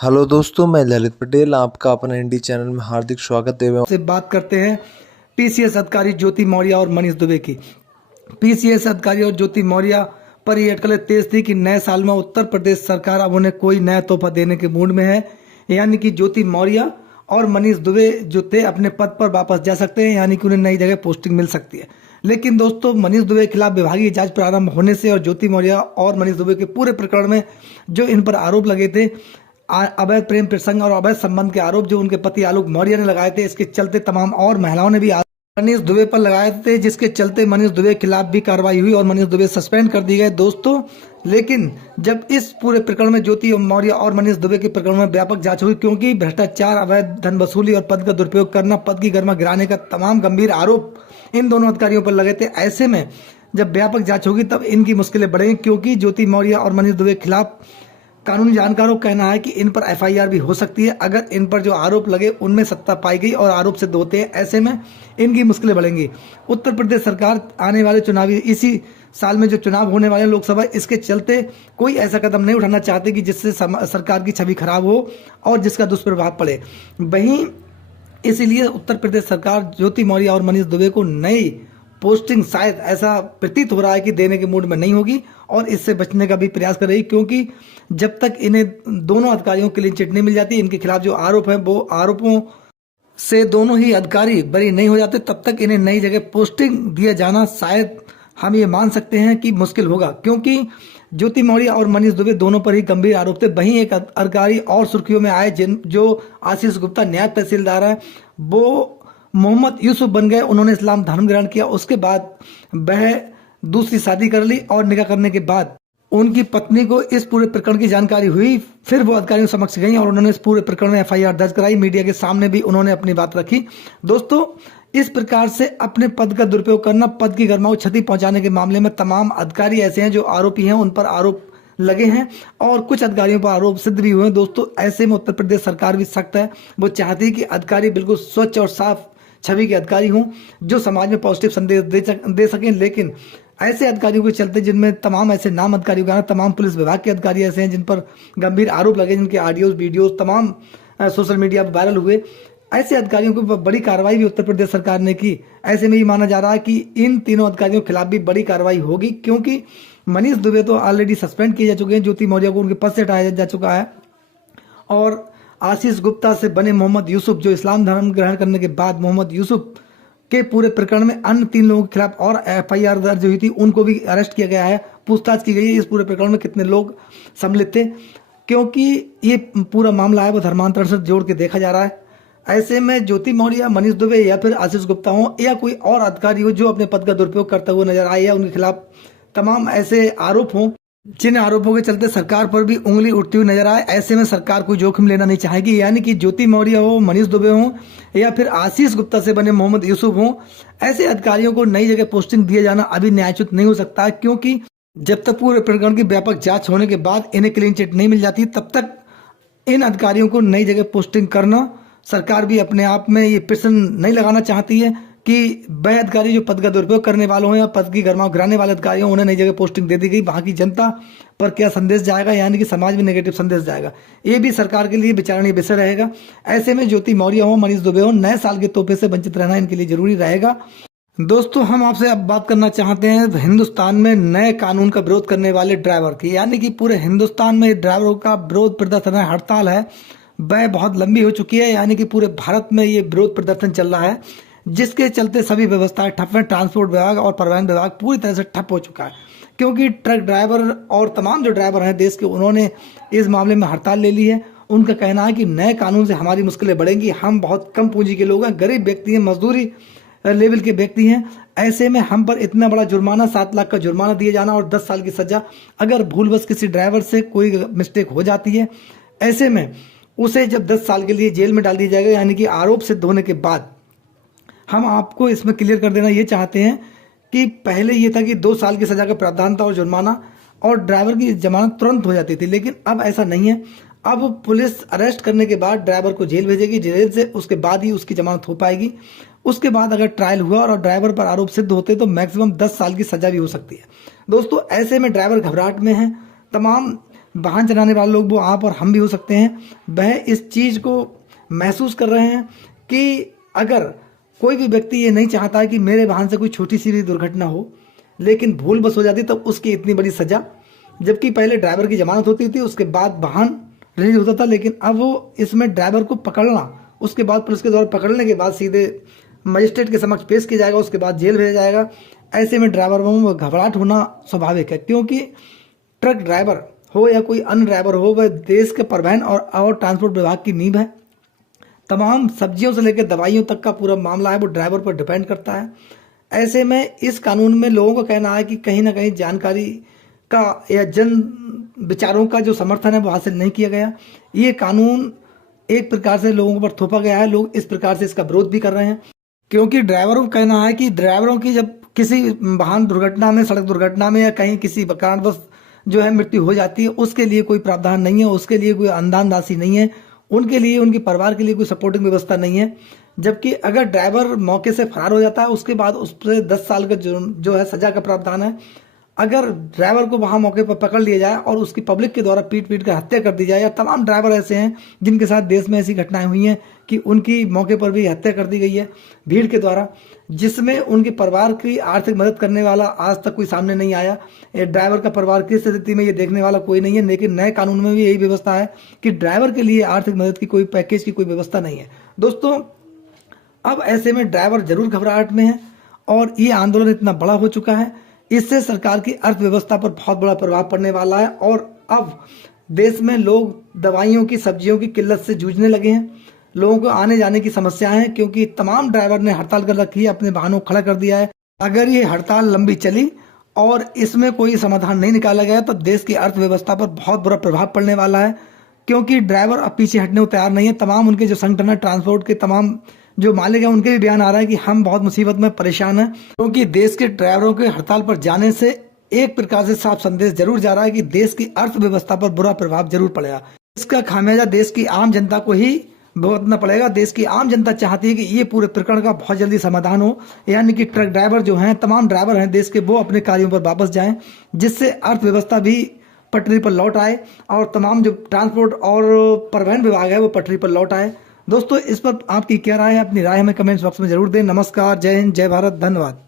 Hello दोस्तों, मैं ललित पटेल आपका अपना इंडी चैनल में हार्दिक स्वागत देवे से बात करते हैं पीसीएस अधिकारी ज्योति मौर्य और मनीष दुबे की। पीसीएस अधिकारी और ज्योति मौर्य पर ये अटकलें तेज थी कि नए साल में उत्तर प्रदेश सरकार अब उन्हें कोई नया तोहफा देने के मूड में है। यानी कि ज्योति मौर्य और मनीष दुबे जो थे अपने पद पर वापस जा सकते हैं, यानी कि उन्हें नई जगह पोस्टिंग मिल सकती है। लेकिन दोस्तों, मनीष दुबे के खिलाफ विभागीय जांच प्रारंभ होने से और ज्योति मौर्य और मनीष दुबे के पूरे प्रकरण में जो इन पर आरोप लगे थे, अवैध प्रेम प्रसंग और अवैध संबंध के आरोप जो उनके पति आलोक मौर्य ने लगाए थे, इसके चलते तमाम और महिलाओं ने भी मनीष दुबे पर लगाए थे, जिसके चलते मनीष दुबे के खिलाफ भी कार्रवाई हुई और मनीष दुबे सस्पेंड कर दिए गए दोस्तों। लेकिन जब इस पूरे प्रकरण में ज्योति मौर्य और मनीष दुबे के प्रकरण में व्यापक जांच हुई, क्योंकि भ्रष्टाचार, अवैध धन वसूली और पद का दुरुपयोग करना, पद की गरिमा गिराने का तमाम गंभीर आरोप इन दोनों अधिकारियों पर लगे थे। ऐसे में जब व्यापक जांच होगी तब इनकी मुश्किलें बढ़ेंगी, क्योंकि ज्योति मौर्य और मनीष दुबे के खिलाफ कानूनी जानकारों का कहना है कि इन पर एफआईआर भी हो सकती है अगर इन पर जो आरोप लगे उनमें सत्ता पाई गई और आरोप सिद्ध होते हैं। ऐसे में इनकी मुश्किलें बढ़ेंगी। उत्तर प्रदेश सरकार आने वाले चुनावी इसी साल में जो चुनाव होने वाले लोकसभा, इसके चलते कोई ऐसा कदम नहीं उठाना चाहते कि जिससे सरकार की छवि खराब हो और जिसका दुष्प्रभाव पड़े। वहीं इसीलिए उत्तर प्रदेश सरकार ज्योति मौर्य और मनीष दुबे को नई पोस्टिंग शायद ऐसा प्रतीत हो रहा है कि देने के मूड में नहीं होगी और इससे बचने का भी प्रयास कर रही, क्योंकि जब तक इन्हें दोनों अधिकारियों के क्लीन चिट नहीं मिल जाती, इनके खिलाफ जो आरोप है वो आरोपों से दोनों ही अधिकारी बरी नहीं हो जाते, तब तक इन्हें नई जगह पोस्टिंग दिया जाना शायद हम ये मान सकते हैं कि मुश्किल होगा, क्योंकि ज्योति मौर्य और मनीष दुबे दोनों पर ही गंभीर आरोप थे। वहीं एक अधिकारी और सुर्खियों में आए जो आशीष गुप्ता नायब तहसीलदार है, वो मोहम्मद यूसुफ बन गए। उन्होंने इस्लाम धर्म ग्रहण किया, उसके बाद वह दूसरी शादी कर ली और निकाह करने के बाद उनकी पत्नी को इस पूरे प्रकरण की जानकारी हुई। फिर वो अधिकारियों समक्ष गई और उन्होंने इस पूरे प्रकरण में एफआईआर दर्ज कराई। मीडिया के सामने भी उन्होंने अपनी बात रखी। दोस्तों, इस प्रकार से अपने पद का दुरुपयोग करना, पद की गरिमा को क्षति पहुंचाने के मामले में तमाम अधिकारी ऐसे हैं जो आरोपी हैं, उन पर आरोप लगे हैं और कुछ अधिकारियों पर आरोप सिद्ध भी हुए हैं। दोस्तों, ऐसे में उत्तर प्रदेश सरकार भी सख्त है। वो चाहती है कि अधिकारी बिल्कुल स्वच्छ और साफ छवि के अधिकारी हों जो समाज में पॉजिटिव संदेश दे सकें। लेकिन ऐसे अधिकारियों के चलते, जिनमें तमाम ऐसे नाम अधिकारियों का, तमाम पुलिस विभाग के अधिकारी ऐसे हैं जिन पर गंभीर आरोप लगे, जिनके ऑडियोज वीडियोज तमाम सोशल मीडिया पर वायरल हुए, ऐसे अधिकारियों के ऊपर बड़ी कार्रवाई भी उत्तर प्रदेश सरकार ने की। ऐसे में ये माना जा रहा है कि इन तीनों अधिकारियों के खिलाफ भी बड़ी कार्रवाई होगी, क्योंकि मनीष दुबे तो ऑलरेडी सस्पेंड किए जा चुके हैं, ज्योति मौर्य को उनके पद से हटाया जा चुका है और आशीष गुप्ता से बने मोहम्मद यूसुफ, जो इस्लाम धर्म ग्रहण करने के बाद मोहम्मद यूसुफ के पूरे प्रकरण में अन्य 3 लोगों के खिलाफ और एफआईआर दर्ज हुई थी, उनको भी अरेस्ट किया गया है। पूछताछ की गई है इस पूरे प्रकरण में कितने लोग सम्मिलित थे, क्योंकि ये पूरा मामला है वो धर्मांतरण से जोड़ के देखा जा रहा है। ऐसे में ज्योति मौर्य, मनीष दुबे या फिर आशीष गुप्ता हो या कोई और अधिकारी हो जो अपने पद का दुरुपयोग करते हुए नजर आए या उनके खिलाफ तमाम ऐसे आरोप हों जिन आरोपों के चलते सरकार पर भी उंगली उठती हुई नजर आए, ऐसे में सरकार कोई जोखिम लेना नहीं चाहेगी। यानी कि ज्योति मौर्य हो, मनीष दुबे हो या फिर आशीष गुप्ता से बने मोहम्मद यूसुफ हो, ऐसे अधिकारियों को नई जगह पोस्टिंग दिया जाना अभी न्यायोचित नहीं हो सकता है, क्योंकि जब तक पूरे प्रकरण की व्यापक जांच होने के बाद इन्हें क्लीन चिट नहीं मिल जाती, तब तक इन अधिकारियों को नई जगह पोस्टिंग करना सरकार भी अपने आप में ये प्रश्न नहीं लगाना चाहती है कि वह अधिकारी जो पद का दुरुपयोग करने वालों हैं या पद की गरिमा गिराने वाले अधिकारी हों, उन्हें नई जगह पोस्टिंग दे दी गई। वहाँ की जनता पर क्या संदेश जाएगा, यानी कि समाज में नेगेटिव संदेश जाएगा, ये भी सरकार के लिए विचारणीय विषय रहेगा। ऐसे में ज्योति मौर्य हो, मनीष दुबे हो, नए साल के तोहफे से वंचित रहना इनके लिए जरूरी रहेगा। दोस्तों, हम आपसे अब बात करना चाहते हैं हिंदुस्तान में नए कानून का विरोध करने वाले ड्राइवर की। यानी कि पूरे हिंदुस्तान में ड्राइवरों का विरोध प्रदर्शन है, हड़ताल है, वह बहुत लंबी हो चुकी है। यानी कि पूरे भारत में ये विरोध प्रदर्शन चल रहा है, जिसके चलते सभी व्यवस्थाएं ठप हैं। ट्रांसपोर्ट विभाग और परिवहन विभाग पूरी तरह से ठप हो चुका है, क्योंकि ट्रक ड्राइवर और तमाम जो ड्राइवर हैं देश के, उन्होंने इस मामले में हड़ताल ले ली है। उनका कहना है कि नए कानून से हमारी मुश्किलें बढ़ेंगी, हम बहुत कम पूंजी के लोग हैं, गरीब व्यक्ति हैं, मजदूरी लेवल के व्यक्ति हैं। ऐसे में हम पर इतना बड़ा जुर्माना, 7 लाख का जुर्माना दिया जाना और 10 साल की सजा, अगर भूलवश किसी ड्राइवर से कोई मिस्टेक हो जाती है, ऐसे में उसे जब 10 साल के लिए जेल में डाल दिया जाएगा। यानी कि आरोप सिद्ध होने के बाद हम आपको इसमें क्लियर कर देना ये चाहते हैं कि पहले ये था कि 2 साल की सजा का प्रावधान था और जुर्माना, और ड्राइवर की जमानत तुरंत हो जाती थी, लेकिन अब ऐसा नहीं है। अब पुलिस अरेस्ट करने के बाद ड्राइवर को जेल भेजेगी, जेल से उसके बाद ही उसकी जमानत हो पाएगी। उसके बाद अगर ट्रायल हुआ और ड्राइवर पर आरोप सिद्ध होते तो मैक्सिमम 10 साल की सजा भी हो सकती है। दोस्तों, ऐसे में ड्राइवर घबराहट में है, तमाम वाहन चलाने वाले लोग, वो आप और हम भी हो सकते हैं, वह इस चीज़ को महसूस कर रहे हैं कि अगर कोई भी व्यक्ति ये नहीं चाहता है कि मेरे वाहन से कोई छोटी सी भी दुर्घटना हो, लेकिन भूल बस हो जाती तब उसकी इतनी बड़ी सज़ा। जबकि पहले ड्राइवर की जमानत होती थी, उसके बाद वाहन रिलीज होता था, लेकिन अब वो इसमें ड्राइवर को पकड़ना, उसके बाद पुलिस के द्वारा पकड़ने के बाद सीधे मजिस्ट्रेट के समक्ष पेश किया जाएगा, उसके बाद जेल भेजा जाएगा। ऐसे में ड्राइवरों में घबराहट होना स्वाभाविक है, क्योंकि ट्रक ड्राइवर हो या कोई अन्य ड्राइवर हो, वह देश के परिवहन और ट्रांसपोर्ट विभाग की नींव है। तमाम सब्जियों से लेकर दवाइयों तक का पूरा मामला है वो ड्राइवर पर डिपेंड करता है। ऐसे में इस कानून में लोगों का कहना है कि कहीं ना कहीं जानकारी का या जन विचारों का जो समर्थन है वो हासिल नहीं किया गया। ये कानून एक प्रकार से लोगों पर थोपा गया है, लोग इस प्रकार से इसका विरोध भी कर रहे हैं, क्योंकि ड्राइवरों का कहना है कि ड्राइवरों की जब किसी वाहन दुर्घटना में, सड़क दुर्घटना में या कहीं किसी कारणवश जो है मृत्यु हो जाती है, उसके लिए कोई प्रावधान नहीं है, उसके लिए कोई अनुदान राशि नहीं है, उनके लिए, उनके परिवार के लिए कोई सपोर्टिंग व्यवस्था नहीं है। जबकि अगर ड्राइवर मौके से फरार हो जाता है, उसके बाद उस पर 10 साल का जो है सजा का प्रावधान है। अगर ड्राइवर को वहां मौके पर पकड़ लिया जाए और उसकी पब्लिक के द्वारा पीट कर हत्या कर दी जाए, या तमाम ड्राइवर ऐसे हैं जिनके साथ देश में ऐसी घटनाएं हुई हैं कि उनकी मौके पर भी हत्या कर दी गई है भीड़ के द्वारा, जिसमें उनके परिवार की आर्थिक मदद करने वाला आज तक कोई सामने नहीं आया। ड्राइवर का परिवार किस स्थिति में ये देखने वाला कोई नहीं है। लेकिन नए कानून में भी यही व्यवस्था है कि ड्राइवर के लिए आर्थिक मदद की कोई पैकेज की कोई व्यवस्था नहीं है। दोस्तों, अब ऐसे में ड्राइवर जरूर घबराहट में है और ये आंदोलन इतना बड़ा हो चुका है, इससे सरकार की अर्थव्यवस्था पर बहुत बड़ा प्रभाव पड़ने वाला है। और अब देश में लोग दवाइयों की, सब्जियों की किल्लत से जूझने लगे हैं, लोगों को आने जाने की समस्याएं हैं, क्योंकि तमाम ड्राइवर ने हड़ताल कर रखी है, अपने वाहनों को खड़ा कर दिया है। अगर ये हड़ताल लंबी चली और इसमें कोई समाधान नहीं निकाला गया तो देश की अर्थव्यवस्था पर बहुत बुरा प्रभाव पड़ने वाला है, क्योंकि ड्राइवर अब पीछे हटने को तैयार नहीं है। तमाम उनके जो संगठन है, ट्रांसपोर्ट के तमाम जो मालिक है, उनके भी बयान आ रहा है कि हम बहुत मुसीबत में परेशान हैं, क्योंकि देश के ड्राइवरों के हड़ताल पर जाने से एक प्रकार से साफ संदेश जरूर जा रहा है कि देश की अर्थव्यवस्था पर बुरा प्रभाव जरूर पड़ेगा। इसका खामियाजा देश की आम जनता को ही भुगतना पड़ेगा। देश की आम जनता चाहती है कि ये पूरे प्रकरण का बहुत जल्दी समाधान हो, यानी कि ट्रक ड्राइवर जो हैं, तमाम ड्राइवर हैं देश के, वो अपने कार्यों पर वापस जाएं, जिससे अर्थव्यवस्था भी पटरी पर लौट आए और तमाम जो ट्रांसपोर्ट और परिवहन विभाग है वो पटरी पर लौट आए। दोस्तों, इस पर आपकी क्या राय है? अपनी राय हमें कमेंट्स बॉक्स में जरूर दें। नमस्कार, जय हिंद, जय भारत, धन्यवाद।